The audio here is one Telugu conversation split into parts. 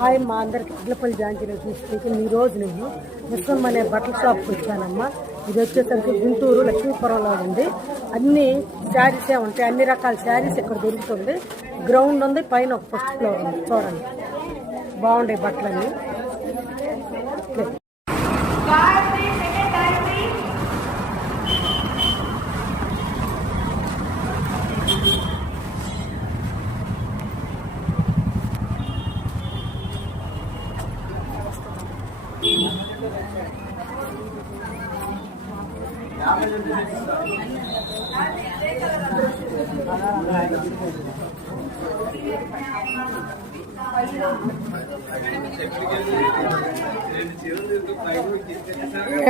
హాయ్ మా అందరికి అడ్లపల్లి జాంజీలో చూస్తే ఈ రోజు నేను విశ్వం అనే బట్టల షాప్కి వచ్చానమ్మా. ఇది వచ్చేసరికి గుంటూరు లక్ష్మీపురంలో ఉంది. అన్ని శారీసే ఉంటాయి అన్ని రకాల శారీస్ ఇక్కడ దొరుకుతుంది. గ్రౌండ్ ఉంది పైన ఒక ఫస్ట్ ఫ్లోర్ ఉంది. చూడండి. బాగుంటాయి బట్టలన్నీ.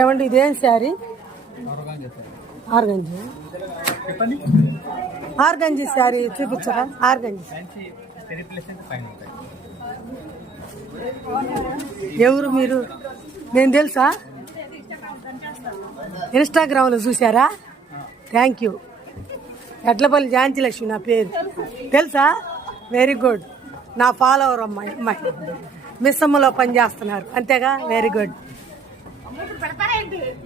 ఏమండి ఇదేం శారీ? ఆర్గంజి. ఆర్గంజి శారీ చూపించరా? ఆర్గంజి. ఎవరు మీరు? నేను తెలుసా? ఇన్స్టాగ్రామ్లో చూసారా థ్యాంక్ యూ ఎడ్లపల్లి ఝాన్సీ లక్ష్మి నా పేరు. తెలుసా? వెరీ గుడ్ నా ఫాలోవర్ అమ్మాయి అమ్మాయి. మిస్సమ్మలో పనిచేస్తున్నారు అంతేగా? వెరీ గుడ్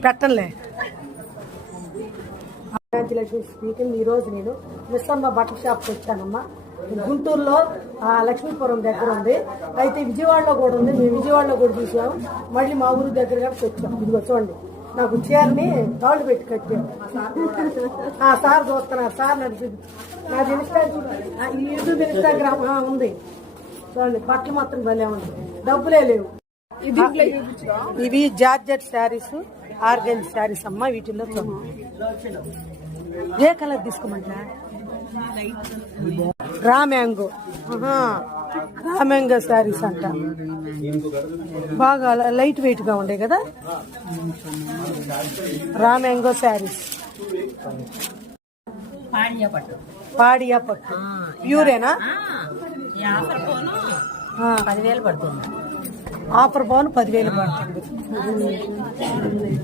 పెట్టంలే ఝాన్సీ లక్ష్మి స్పీకింగ్ ఈరోజు నేను మిస్సమ్మ బట్టల షాప్కి వచ్చానమ్మా. గుంటూరులో ఆ, లక్ష్మీపురం దగ్గర ఉంది. అయితే విజయవాడలో కూడా ఉంది. మేము విజయవాడలో కూడా చూసాము మళ్ళీ మా ఊరి దగ్గర కూడా వచ్చాం. ఇదిగో చూడండి. నాకు చీరని తాళ్ళు పెట్టి కట్టాను ఆ సార్ చూస్తున్నారు. సార్ నడిచి నాది ఇన్స్టా ఆ, ఈ యూట్యూబ్ ఇన్స్టాగ్రామ్ ఉంది. చూడండి బట్టలు మాత్రం భలే ఉంది డబ్బులే లేవు. ఇవి జార్జెట్ శారీస్ ఆర్గంజ్ శారీస్ అమ్మా వీటిల్లో చూడండి. ఏ కలర్ తీసుకోమంటా రా మ్యాంగో. ఆహా. రా మ్యాంగో శారీస్ అంట. బాగా లైట్ వెయిట్గా ఉండే కదా? Raw mango saris. పాడియా పట్టు. పాడియా పట్టు. ప్యూరేనా? పదివేలు పడుతుంది. ఆఫర్ బాగుంది పదివేలు పడుతుంది.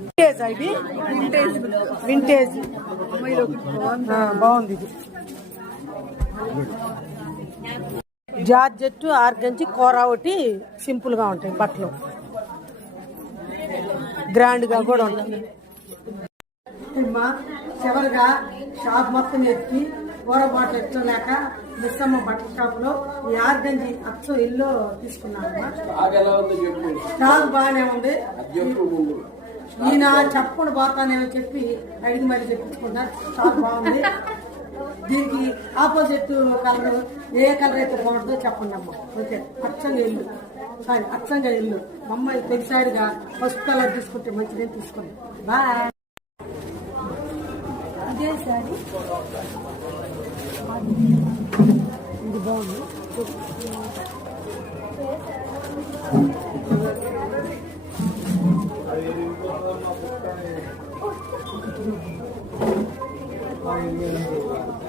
వింటేజ్ ఇది వింటేజ్ బాగుంది ఇది. జార్జెట్ ఆర్గంజి కూర ఒకటి సింపుల్గా ఉంటాయి బట్టలు. గ్రాండ్గా కూడా ఉంటాయి. చివరిగా షాప్ మొత్తం ఎత్తి కూర బాటలు ఎత్తలేక మిస్సమ్మ బట్టల షాప్లో ఈ ఆర్గంజి అచ్చం ఇల్లు తీసుకున్నాను స్టాక్ బాగానే ఉంది. ఈయన చెప్పకుండా పోతానేమో చెప్పి అడిగి మరి చెప్పించుకుంటా. స్టాక్ బాగుంది. దీనికి ఆపోజిట్ కలర్ ఏ కలర్ అయితే బాగుంటుందో చెప్పండి అమ్మ. ఓకే అచ్చంగా ఇల్లు. సారీ అచ్చంగా ఇల్లు. మా అమ్మాయి తొలిసారిగా ఫస్ట్ కలర్ తీసుకుంటే మంచిదే తీసుకోండి. బాయ్ ఇదే సారీ. ఇది బాగుంది.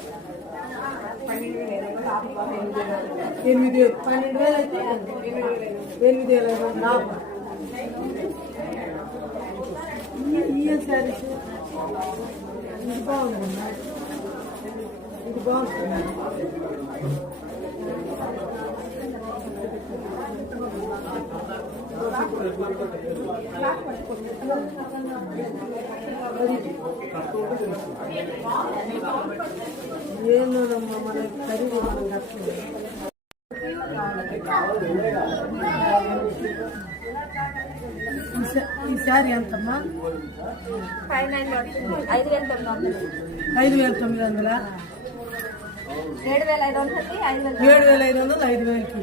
ఎక్కుతుందా చెప్తా ఇక్కడ అక్కడ ఉంది వీడు. అమ్మా. ఇదే సారీ సారీ వర్క్ సారీ ఎంత అవుతుంది ఇది ఎనిమిది వేలు పన్నెండు వేలు అయితే ఎనిమిది వేలు ఐదు వందలు లాభం ఈ శారీస్ ఇది బాగుంది ఇది బాగుంది ఏందోనమ్మా మన ఖరీదు మనం కట్టలేదు ఈ శా- ఈ శారీ ఎంతమ్మా ఐదు వేల తొమ్మిది వందలు? ఏడు వేల ఐదు వందలకి ఏడు వేల ఐదు వందలు ఐదు వేలకి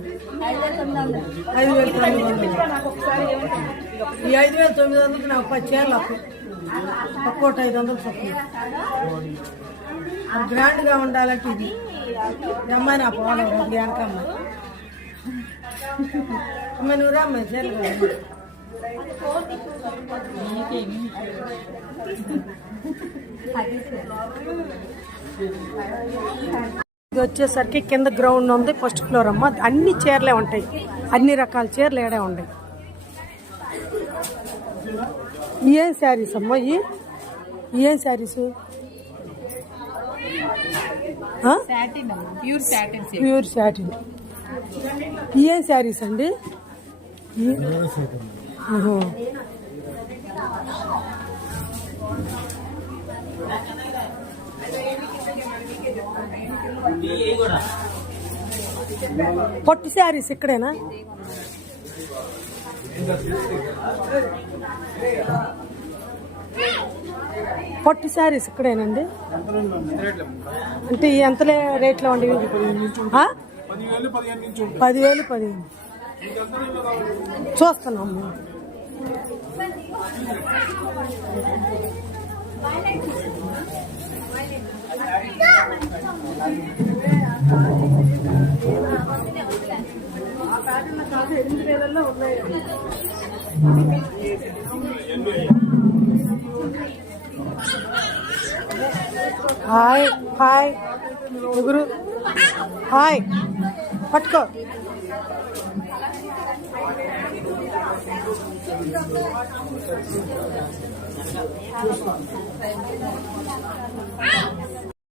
ఐదు వేల తొమ్మిది వందలు. ఈ ఐదు వేల తొమ్మిది వందలకి నాకు పది చీరలు అప్పు. ఒక్కోటి ఐదు వందలు చొప్పున. అది గ్రాండ్ ఉండాలంటే ఇది. అమ్మాయి నా పోవాలి ఇది వెనక అమ్మాయి. అమ్మాయి నువ్వు రా అమ్మాయి చీరలు ఇది వచ్చేసరికి కింద గ్రౌండ్ ఉంది ఫస్ట్ ఫ్లోర్ అమ్మ. అన్ని చీరలే ఉంటాయి. అన్ని రకాల చీరలు ఏడే ఉన్నాయి ఏం శారీస్ అమ్మ ఈ? ఏం saris? Satin pure satin pure satin ఏం శారీస్ అండి ఈ- ఆహా. పట్టు శారీస్ ఇక్కడేనా? పట్టు శారీస్ ఇక్కడేనండి. అంటే ఎంతలే రేట్లో ఉండేవి పదివేలు పదిహేను. చూస్తున్నాము హాయ్ హాయ్ ముగ్గురు. హాయ్ పట్టుకో.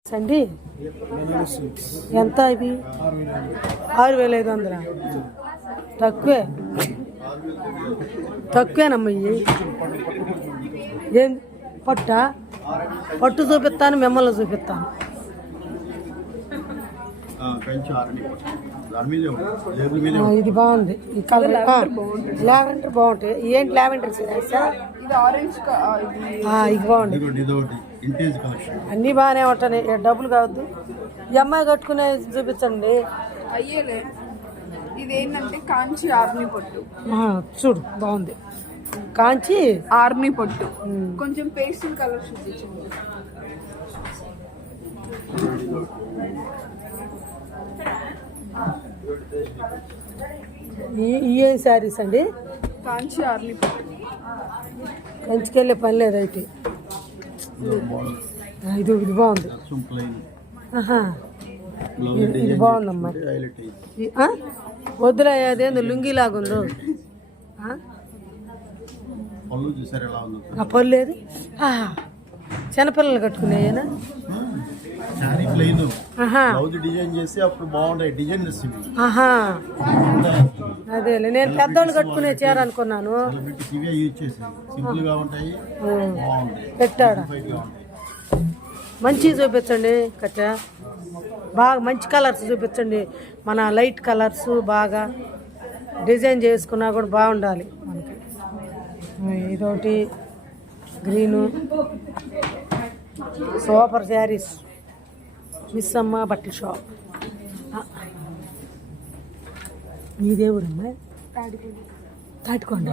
అండి ఎంత ఇవి ఆరు వేల ఐదు వందల? తక్కువే. తక్కువేనమ్మా ఇవి ఏం? పట్ట? పట్టు చూపిస్తాను మిమ్మల్ని చూపిస్తాను. ఇది బాగుంది. ఈ కలర్ లావెండర్ బాగుంటాయి. ఏంటి లావెండర్ ఇది ఆరెంజ్ ఇది ఇది బాగుంది. అన్నీ బాగానే ఉంటాయి. డబ్బులు కావద్దు. ఈ అమ్మాయి కట్టుకునే చూపించండి. అయ్యేలే. ఇది ఏంటంటే కాంచి ఆర్మీ పొట్టు. ఆ, చూడు బాగుంది. కాంచి? ఆర్మీ పొట్టు. కొంచెం పేస్టల్ కలర్ చూపించండి ఈ- ఏం శారీస్ అండి? కాంచి ఆర్మీ పొట్టు. కంచికెళ్ళే పని లేదు అయితే. ఇది ఇది బాగుంది కొంచెం ప్లెయిన్ ఆహా. బ్లౌజ్ ఇది- బాగుందమ్మా? వద్దులే అదేందో లుంగి లాగుందో ఆ? పళ్ళు ఆహా. చిన్నపిల్లలు కట్టుకునేయేనా శారీ ప్లెయిన్ ఆహా. బ్లౌజ్ డిజైన్ చేసి అప్పుడు బాగుంటాయి. డిజైన్ ఇవి ఆహా. అదేలే నేను పెద్దోళ్ళు కట్టుకునే చీర అనుకున్నాను. సింపుల్గా ఉంటాయి. పెట్టాడా? మంచివి చూపించండి కచ్చ. బాగా మంచి కలర్స్ చూపించండి. మన లైట్ కలర్స్ బాగా డిజైన్ చేసుకున్నా కూడా బాగుండాలి మనకి. ఇదొకటి గ్రీను. సూపర్ శారీస్. మిస్ అమ్మ బట్టల షాప్. మీ దేవుడమ్మా? తాటికొండ.